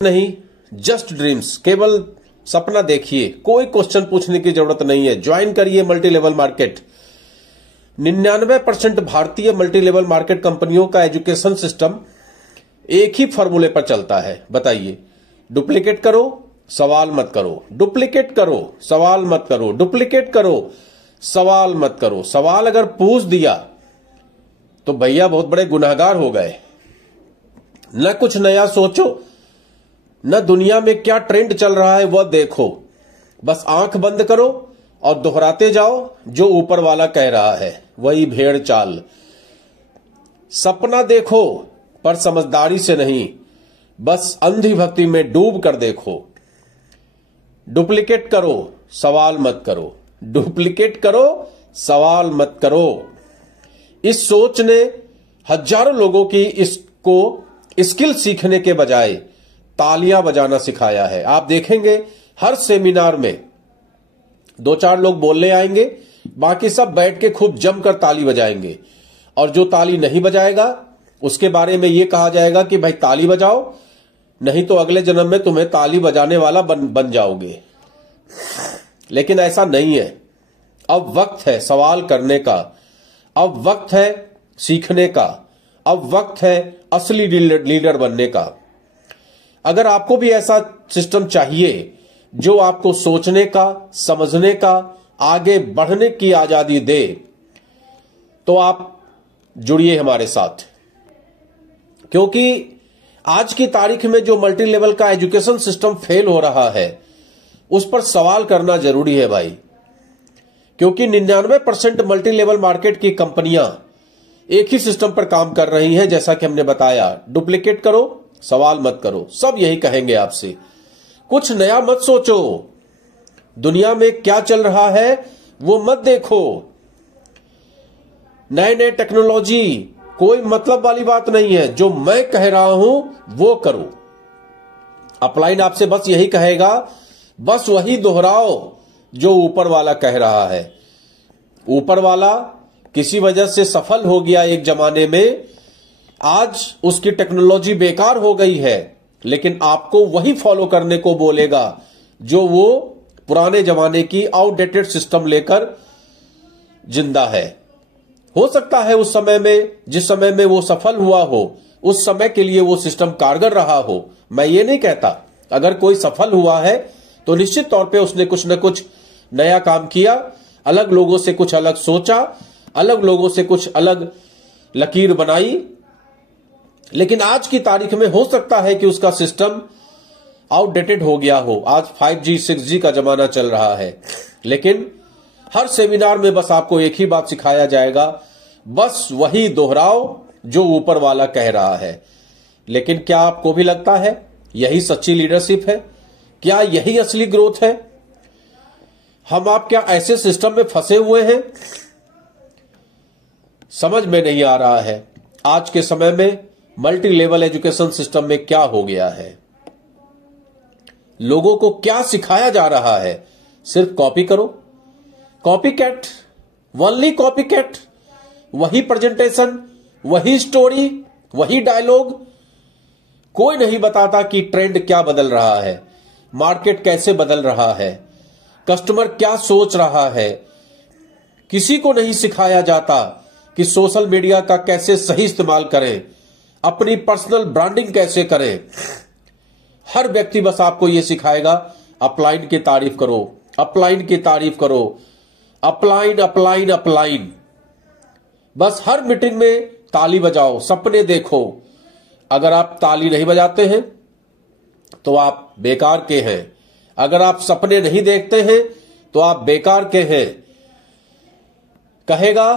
नहीं, just dreams, केवल सपना देखिए, कोई क्वेश्चन पूछने की जरूरत नहीं है। ज्वाइन करिए मल्टी लेवल मार्केट। 99% भारतीय मल्टी लेवल मार्केट कंपनियों का एजुकेशन सिस्टम एक ही फॉर्मूले पर चलता है। बताइए, डुप्लीकेट करो, सवाल मत करो, डुप्लीकेट करो, सवाल मत करो, डुप्लीकेट करो, सवाल मत करो। सवाल अगर पूछ दिया तो भैया बहुत बड़े गुनाहगार हो गए। न कुछ नया सोचो, न दुनिया में क्या ट्रेंड चल रहा है वह देखो, बस आंख बंद करो और दोहराते जाओ जो ऊपर वाला कह रहा है, वही भेड़ चाल। सपना देखो पर समझदारी से नहीं, बस अंधी भक्ति में डूब कर देखो। डुप्लीकेट करो, सवाल मत करो, डुप्लीकेट करो, सवाल मत करो। इस सोच ने हजारों लोगों की इसको स्किल सीखने के बजाय तालियां बजाना सिखाया है। आप देखेंगे हर सेमिनार में 2-4 लोग बोलने आएंगे, बाकी सब बैठ के खूब जमकर ताली बजाएंगे, और जो ताली नहीं बजाएगा उसके बारे में यह कहा जाएगा कि भाई ताली बजाओ, नहीं तो अगले जन्म में तुम्हें ताली बजाने वाला बन जाओगे। लेकिन ऐसा नहीं है। अब वक्त है सवाल करने का, अब वक्त है सीखने का, अब वक्त है असली लीडर बनने का। अगर आपको भी ऐसा सिस्टम चाहिए जो आपको सोचने का, समझने का, आगे बढ़ने की आजादी दे, तो आप जुड़िए हमारे साथ। क्योंकि आज की तारीख में जो मल्टी लेवल का एजुकेशन सिस्टम फेल हो रहा है उस पर सवाल करना जरूरी है भाई। क्योंकि 99% मल्टी लेवल मार्केट की कंपनियां एक ही सिस्टम पर काम कर रही हैं। जैसा कि हमने बताया, डुप्लीकेट करो, सवाल मत करो, सब यही कहेंगे आपसे। कुछ नया मत सोचो, दुनिया में क्या चल रहा है वो मत देखो। नए नए टेक्नोलॉजी कोई मतलब वाली बात नहीं है, जो मैं कह रहा हूं वो करो। अपलाइन आपसे बस यही कहेगा, बस वही दोहराओ जो ऊपर वाला कह रहा है। ऊपर वाला किसी वजह से सफल हो गया एक जमाने में, आज उसकी टेक्नोलॉजी बेकार हो गई है, लेकिन आपको वही फॉलो करने को बोलेगा जो वो पुराने जमाने की आउटडेटेड सिस्टम लेकर जिंदा है। हो सकता है उस समय में, जिस समय में वो सफल हुआ हो, उस समय के लिए वो सिस्टम कारगर रहा हो। मैं ये नहीं कहता, अगर कोई सफल हुआ है तो निश्चित तौर पे उसने कुछ न कुछ नया काम किया, अलग लोगों से कुछ अलग सोचा, अलग लोगों से कुछ अलग लकीर बनाई। लेकिन आज की तारीख में हो सकता है कि उसका सिस्टम आउटडेटेड हो गया हो। आज 5G 6G का जमाना चल रहा है, लेकिन हर सेमिनार में बस आपको एक ही बात सिखाया जाएगा, बस वही दोहराओ जो ऊपर वाला कह रहा है। लेकिन क्या आपको भी लगता है यही सच्ची लीडरशिप है? क्या यही असली ग्रोथ है? हम आप क्या ऐसे सिस्टम में फंसे हुए हैं? समझ में नहीं आ रहा है आज के समय में मल्टी लेवल एजुकेशन सिस्टम में क्या हो गया है। लोगों को क्या सिखाया जा रहा है? सिर्फ कॉपी करो, copy cat, only copy cat. वही प्रेजेंटेशन, वही स्टोरी, वही डायलॉग। कोई नहीं बताता कि ट्रेंड क्या बदल रहा है, मार्केट कैसे बदल रहा है, कस्टमर क्या सोच रहा है। किसी को नहीं सिखाया जाता कि सोशल मीडिया का कैसे सही इस्तेमाल करें, अपनी पर्सनल ब्रांडिंग कैसे करें। हर व्यक्ति बस आपको यह सिखाएगा, अपलाइन की तारीफ करो, अपलाइन की तारीफ करो, अपलाइन अपलाइन अपलाइन। बस हर मीटिंग में ताली बजाओ, सपने देखो। अगर आप ताली नहीं बजाते हैं तो आप बेकार के हैं। अगर आप सपने नहीं देखते हैं तो आप बेकार के हैं। कहेगा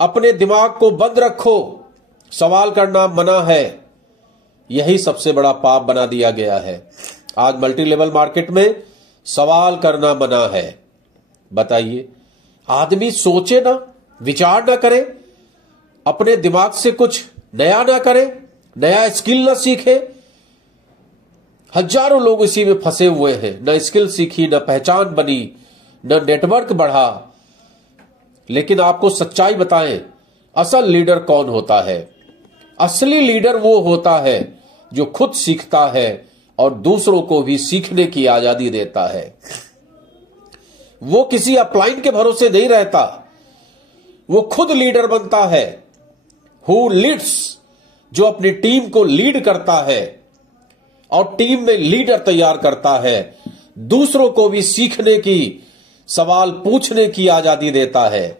अपने दिमाग को बंद रखो, सवाल करना मना है। यही सबसे बड़ा पाप बना दिया गया है। आज मल्टी लेवल मार्केट में सवाल करना मना है। बताइए, आदमी सोचे ना, विचार ना करे, अपने दिमाग से कुछ नया ना करे, नया स्किल ना सीखे। हजारों लोग इसी में फंसे हुए हैं। न स्किल सीखी, न पहचान बनी, न नेटवर्क बढ़ा। लेकिन आपको सच्चाई बताएं, असल लीडर कौन होता है? असली लीडर वो होता है जो खुद सीखता है, और दूसरों को भी सीखने की आजादी देता है। वो किसी अपलाइन के भरोसे नहीं रहता, वो खुद लीडर बनता है। हु लीड्स, जो अपनी टीम को लीड करता है और टीम में लीडर तैयार करता है, दूसरों को भी सीखने की, सवाल पूछने की आजादी देता है।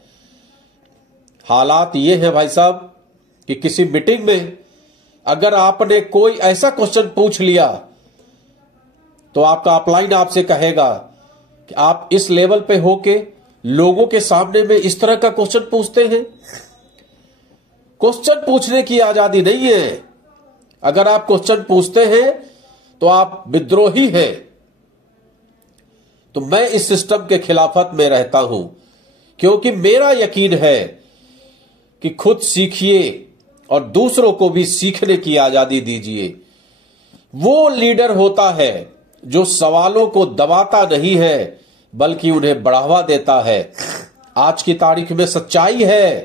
हालात ये है भाई साहब कि किसी मीटिंग में अगर आपने कोई ऐसा क्वेश्चन पूछ लिया तो आपका अपलाइन आपसे कहेगा कि आप इस लेवल पे होके लोगों के सामने में इस तरह का क्वेश्चन पूछते हैं। क्वेश्चन पूछने की आजादी नहीं है। अगर आप क्वेश्चन पूछते हैं तो आप विद्रोही हैं। तो मैं इस सिस्टम के खिलाफत में रहता हूं, क्योंकि मेरा यकीन है कि खुद सीखिए और दूसरों को भी सीखने की आजादी दीजिए। वो लीडर होता है जो सवालों को दबाता नहीं है बल्कि उन्हें बढ़ावा देता है। आज की तारीख में सच्चाई है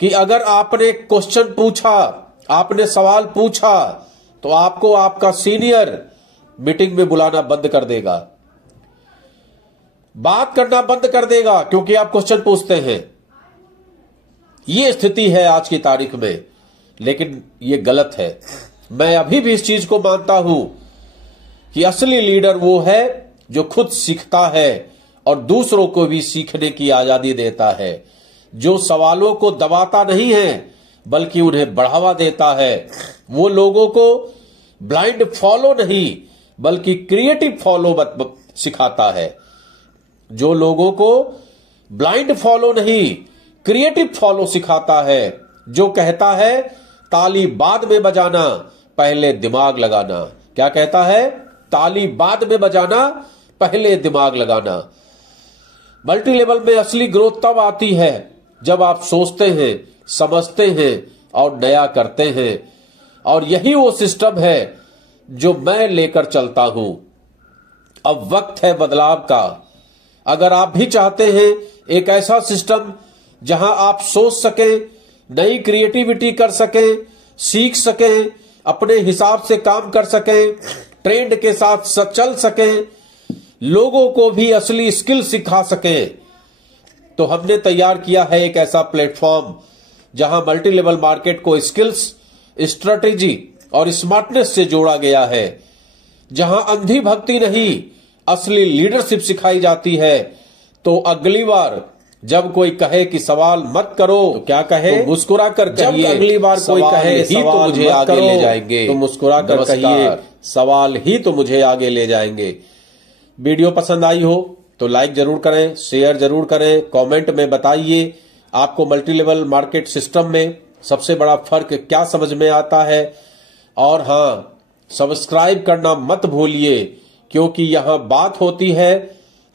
कि अगर आपने क्वेश्चन पूछा, आपने सवाल पूछा, तो आपको आपका सीनियर मीटिंग में बुलाना बंद कर देगा, बात करना बंद कर देगा, क्योंकि आप क्वेश्चन पूछते हैं। ये स्थिति है आज की तारीख में, लेकिन ये गलत है। मैं अभी भी इस चीज को मानता हूं कि असली लीडर वो है जो खुद सीखता है और दूसरों को भी सीखने की आजादी देता है, जो सवालों को दबाता नहीं है बल्कि उन्हें बढ़ावा देता है। वो लोगों को ब्लाइंड फॉलो नहीं बल्कि क्रिएटिव फॉलो सिखाता है। जो लोगों को ब्लाइंड फॉलो नहीं, क्रिएटिव फॉलो सिखाता है। जो कहता है ताली बाद में बजाना, पहले दिमाग लगाना। क्या कहता है? ताली बाद में बजाना, पहले दिमाग लगाना। मल्टी लेवल में असली ग्रोथ तब आती है जब आप सोचते हैं, समझते हैं और नया करते हैं। और यही वो सिस्टम है जो मैं लेकर चलता हूं। अब वक्त है बदलाव का। अगर आप भी चाहते हैं एक ऐसा सिस्टम जहां आप सोच सकें, नई क्रिएटिविटी कर सकें, सीख सकें, अपने हिसाब से काम कर सकें, ट्रेंड के साथ चल सकें, लोगों को भी असली स्किल सिखा सकें, तो हमने तैयार किया है एक ऐसा प्लेटफॉर्म जहां मल्टी लेवल मार्केट को स्किल्स, स्ट्रेटेजी और स्मार्टनेस से जोड़ा गया है। जहां अंधी भक्ति नहीं, असली लीडरशिप सिखाई जाती है। तो अगली बार जब कोई कहे कि सवाल मत करो, तो क्या कहे? तो मुस्कुरा कर कहिए। अगली बार कोई कहे ही तो मुझे आगे ले जाएंगे, तो मुस्कुरा कर कहिए सवाल ही तो मुझे आगे ले जाएंगे। वीडियो पसंद आई हो तो लाइक जरूर करें, शेयर जरूर करें, कमेंट में बताइए आपको मल्टी लेवल मार्केट सिस्टम में सबसे बड़ा फर्क क्या समझ में आता है। और हाँ, सब्सक्राइब करना मत भूलिए, क्योंकि यहां बात होती है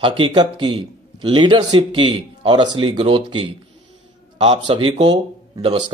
हकीकत की, लीडरशिप की और असली ग्रोथ की। आप सभी को नमस्कार।